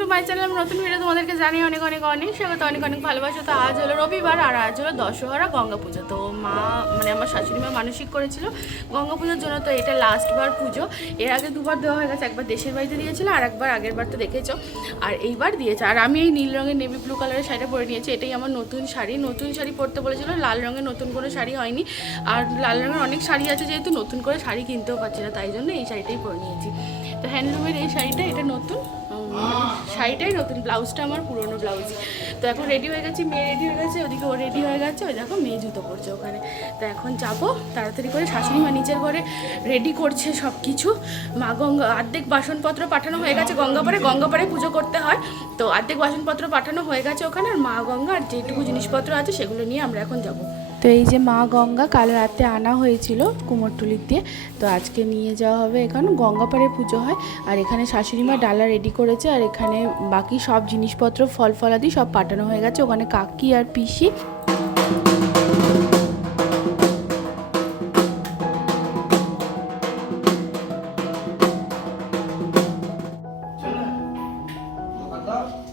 Two my channel নতুন video তোমাদেরকে জানি অনেক অনেক অনেক স্বাগত, অনেক অনেক ভালোবাসা। তো আজ হলো রবিবার আর আজ হলো দশহরা গঙ্গা পুজো। তো মা মানে আমার শাশুড়ি মা মানসিক করেছিল গঙ্গা পুজোর জন্য, তো এটা লাস্টবার পুজো। এর আগে দুবার দেওয়া হয়ে গেছে, একবার দেশের বাড়িতে দিয়েছিল আর একবার আগের বার তো দেখেছ। আর এইবার দিয়েছে। আর আমি এই নীল রঙের নেভি ব্লু কালারের শাড়িটা পরে নিয়েছি। এটাই আমার নতুন শাড়ি। নতুন শাড়ি পরতে বলেছিল, লাল রঙের নতুন কোনো শাড়ি হয়নি। আর লাল রঙের অনেক শাড়ি আছে যেহেতু নতুন করে শাড়ি কিনতেও পারছি না, তাই জন্য এই শাড়িটাই পরে নিয়েছি। তো হ্যান্ডলুমের এই শাড়িটা, এটা নতুন। শাড়িটাই নতুন, ব্লাউজটা আমার পুরনো ব্লাউজ তো এখন রেডি হয়ে গেছি, মেয়ে রেডি হয়ে গেছে, ওদিকে ও রেডি হয়ে গেছে, ওই দেখো মেয়ে জুতো পরছে ওখানে। তো এখন যাব, তাড়াতাড়ি করে শাশুড়ি মা নিচের ঘরে রেডি করছে সব কিছু মা গঙ্গা, অর্ধেক বাসনপত্র পাঠানো হয়ে গেছে গঙ্গাপাড়ে গঙ্গাপাড়ে পুজো করতে হয়। তো অর্ধেক বাসনপত্র পাঠানো হয়ে গেছে ওখানে, আর মা গঙ্গা আর যেটুকু জিনিসপত্র আছে সেগুলো নিয়ে আমরা এখন যাব। তো এই যে মা গঙ্গা কাল রাতে আনা হয়েছিল কুমোরটুলির দিয়ে, তো আজকে নিয়ে যাওয়া হবে এখানে। গঙ্গাপাড়ে পুজো হয়, আর এখানে শাশুড়ি মা ডালা রেডি করেছে, আর এখানে বাকি সব জিনিসপত্র, ফল ফলাদি সব পাঠানো হয়ে গেছে, ওখানে কাকি আর পিসি। আসতে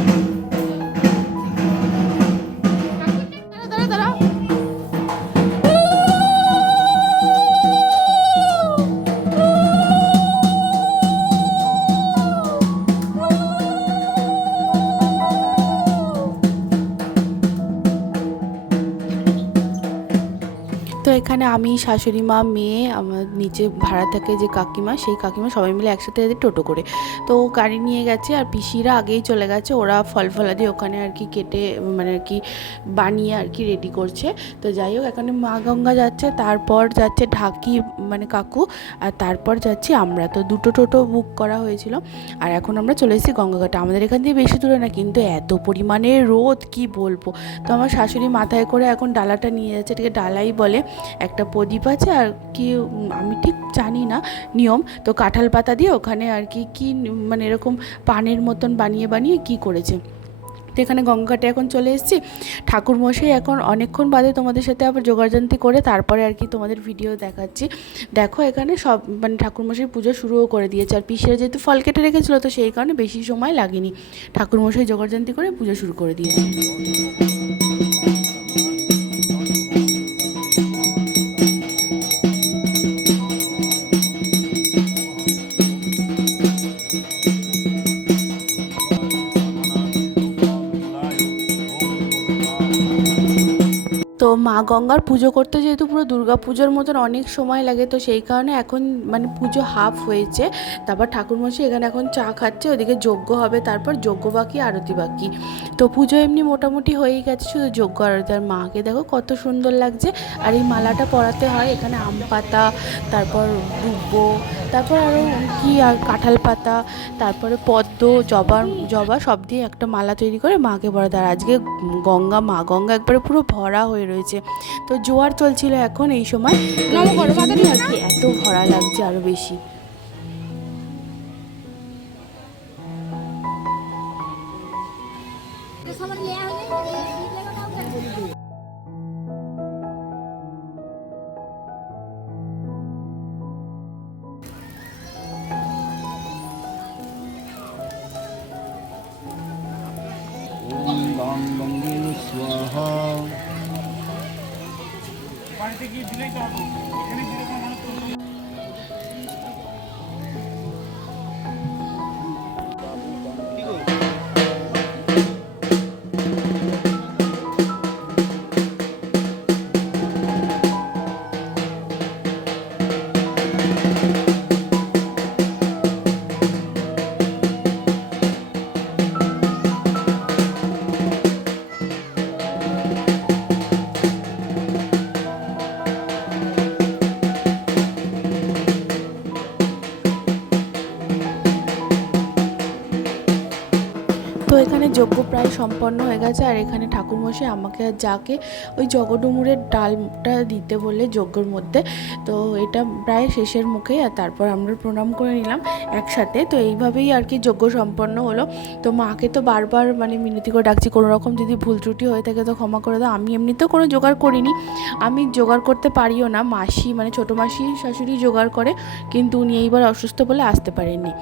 Thank you. তো এখানে আমি, শাশুড়ি মা, মেয়ে, আমার নিচে ভাড়া থাকে যে কাকিমা, সেই কাকিমা সবাই মিলে একসাথে টোটো করে। তো গাড়ি নিয়ে গেছে আর পিসিরা আগেই চলে গেছে, ওরা ফল ফলাদি ওখানে আর কি কেটে মানে আর কি বানিয়ে আর কি রেডি করছে। তো যাই হোক, এখানে মা গঙ্গা যাচ্ছে, তারপর যাচ্ছে ঢাকি মানে কাকু, আর তারপর যাচ্ছি আমরা। তো দুটো টোটো বুক করা হয়েছিল, আর এখন আমরা চলে এসেছি গঙ্গাঘাটে। আমাদের এখান থেকে বেশি দূরে না, কিন্তু এত পরিমাণে রোদ, কি বলব? তো আমার শাশুড়ি মাথায় করে এখন ডালাটা নিয়ে যাচ্ছে, এটাকে ডালাই বলে। একটা প্রদীপ আছে আর কি, আমি ঠিক জানি না নিয়ম, তো কাঁঠাল পাতা দিয়ে ওখানে আর কি কি মানে এরকম পানের মতন বানিয়ে বানিয়ে কি করেছে। তো এখানে গঙ্গাঘাটে এখন চলে এসেছি। ঠাকুরমশাই এখন অনেকক্ষণ বাদে তোমাদের সাথে আবার জোগাড়যন্ত্রী করে তারপরে আর কি তোমাদের ভিডিও দেখাচ্ছি। দেখো এখানে সব মানে ঠাকুরমশাই পুজো শুরুও করে দিয়েছে। আর পিসিরা যেহেতু ফল কেটে রেখেছিলো, তো সেই কারণে বেশি সময় লাগেনি। ঠাকুরমশাই জোগাড়যন্ত্রী করে পুজো শুরু করে দিয়েছে। তো মা গঙ্গার পুজো করতে যেহেতু পুরো দুর্গা পুজোর মতন অনেক সময় লাগে, তো সেই কারণে এখন মানে পুজো হাফ হয়েছে। তারপর ঠাকুরমশাই এখানে এখন চা খাচ্ছে, ওদিকে যজ্ঞ হবে, তারপর যজ্ঞ বাকি, আরতি বাকি। তো পুজো এমনি মোটামুটি হয়েই গেছে, শুধু যজ্ঞ, আরতি আর মাকে। দেখো কত সুন্দর লাগছে। আর এই মালাটা পরাতে হয় এখানে আম পাতা, তারপর দুব্বো তারপর আরও কি আর কাঁঠাল পাতা, তারপরে পদ্ম, জবা জবা, সব দিয়ে একটা মালা তৈরি করে মাকে পরাতে আর আজকে গঙ্গা, মা গঙ্গা একবারে পুরো ভরা হয়ে রয়েছে তো জোয়ার চলছিল এখন এই সময় এত ভরা লাগছে আরও বেশি ওম গং গিয়ে দিলেই তো এখানে যজ্ঞ প্রায় সম্পন্ন হয়ে গেছে, আর এখানে ঠাকুরমশাই আমাকে আর যাকে ওই জগডুমুরের ডালটা দিতে বলে যজ্ঞর মধ্যে, তো এটা প্রায় শেষের মুখে আর তারপর আমরা প্রণাম করে নিলাম একসাথে। তো এইভাবেই আর কি যজ্ঞ সম্পন্ন হলো। তো মাকে তো বারবার মানে মিনতি করে ডাকছি, কোনো রকম যদি ভুল ত্রুটি হয়ে থাকে তো ক্ষমা করে দাও। আমি এমনিতেও কোনো জোগাড় করিনি। আমি জোগাড় করতে পারিও না। মাসি মানে ছোটো মাসি শাশুড়ি জোগাড় করে, কিন্তু উনি এইবার অসুস্থ বলে আসতে পারেননি।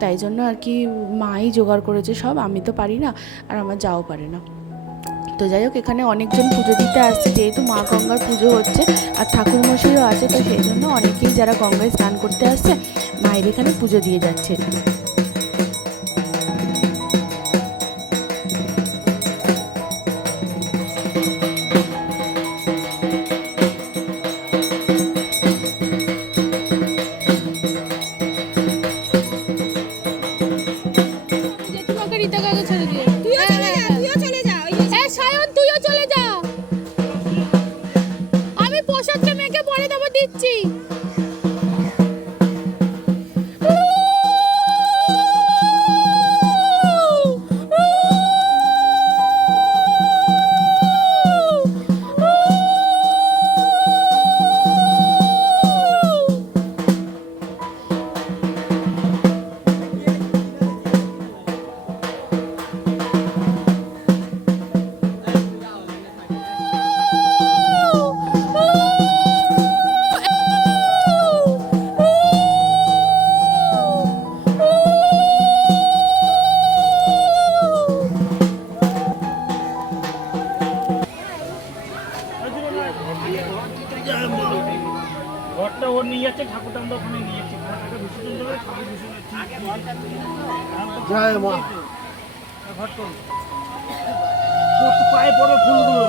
তাই জন্য আর কি মাই জোগাড় করেছে সব। আমি তো পারি না আর আমার যাও পারে না। তো যাই হোক, এখানে অনেকজন পুজো দিতে আসছে, যেহেতু মা গঙ্গার পুজো হচ্ছে আর ঠাকুর মশাইও আছে, তো সেই জন্য অনেকেই যারা গঙ্গায় স্নান করতে আসছে, মায়ের এখানে পুজো দিয়ে যাচ্ছে ওর নিয়ে যাচ্ছে ঠাকুরটা আমরা ওখানে নিয়ে যাচ্ছি। ঠাকুর জয় মা। ঘট পায়ে পড়ে ফুলগুলো।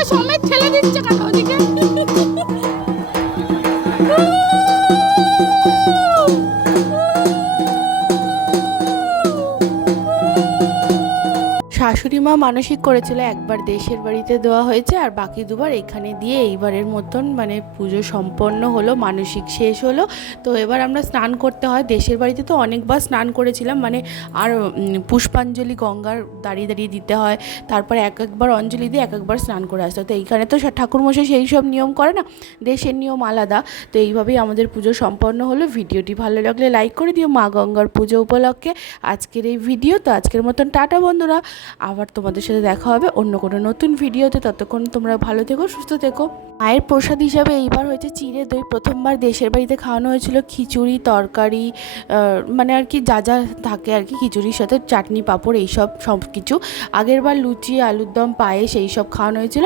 চুলনকে সমেত ঠেলে দিচ্ছে কেন শাশুড়ি মা মানসিক করেছিল, একবার দেশের বাড়িতে দেওয়া হয়েছে আর বাকি দুবার এখানে দিয়ে এইবারের মতন মানে পুজো সম্পন্ন হলো, মানসিক শেষ হলো। তো এবার আমরা স্নান করতে হয়, দেশের বাড়িতে তো অনেকবার স্নান করেছিলাম মানে আর পুষ্পাঞ্জলি গঙ্গার দাঁড়িয়ে দাঁড়িয়ে দিতে হয়, তারপরে এক একবার অঞ্জলি দিয়ে এক একবার স্নান করে আসতে তো এইখানে তো ঠাকুরমশাই সেই সব নিয়ম করে না, দেশের নিয়ম আলাদা। তো এইভাবেই আমাদের পুজো সম্পন্ন হলো, ভিডিওটি ভালো লাগলে লাইক করে দিও মা গঙ্গার পুজো উপলক্ষে। আজকের এই ভিডিও, তো আজকের মতন টাটা বন্ধুরা। আবার তোমাদের সাথে দেখা হবে অন্য কোনো নতুন ভিডিওতে। ততক্ষণ তোমরা ভালো থেকো, সুস্থ থেকো। মায়ের প্রসাদ হিসাবে এইবার হয়েছে চিড়ে দই। প্রথমবার দেশের বাড়িতে খাওয়ানো হয়েছিল খিচুড়ি, তরকারি মানে আর কি যা যা থাকে আর কি, খিচুড়ির সাথে চাটনি, পাঁপড় এইসব সব কিছু আগেরবার লুচি, আলুর দম, পায়েস এই সব খাওয়ানো হয়েছিল।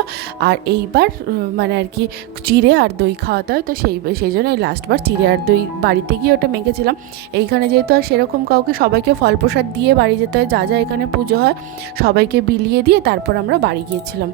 আর এইবার মানে আর কি চিড়ে আর দই খাওয়াতে হয়। তো সেই সেই জন্য লাস্টবার চিড়ে আর দই বাড়িতে গিয়ে ওটা মেখেছিলাম। এইখানে যেহেতু আর সেরকম কাউকে সবাইকে ফল প্রসাদ দিয়ে বাড়ি যেতে হয়, যা যা এখানে পুজো হয় সবাইকে বিলিয়ে দিয়ে তারপর আমরা বাড়ি গিয়েছিলাম।